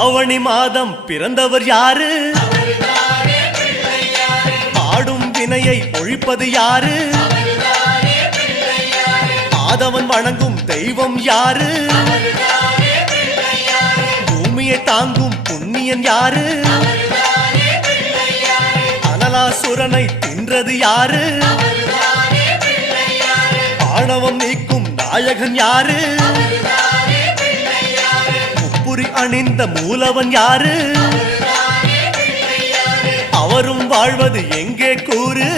ஆவணி மாதம் பிறந்தவர் யாரு? ஆடும் வினையை ஒழிப்பது யாரு? ஆதவன் வணங்கும் தெய்வம் யாரு? பூமியை தாங்கும் புண்ணியன் யாரு? அனலாசுரனை தின்றது யாரு? ஆணவம் நீக்கும் நாயகன் யாரு? முப்புரி அணிந்த மூலவன் யாரு? அவரும் வாழ்வது எங்கே கூறு?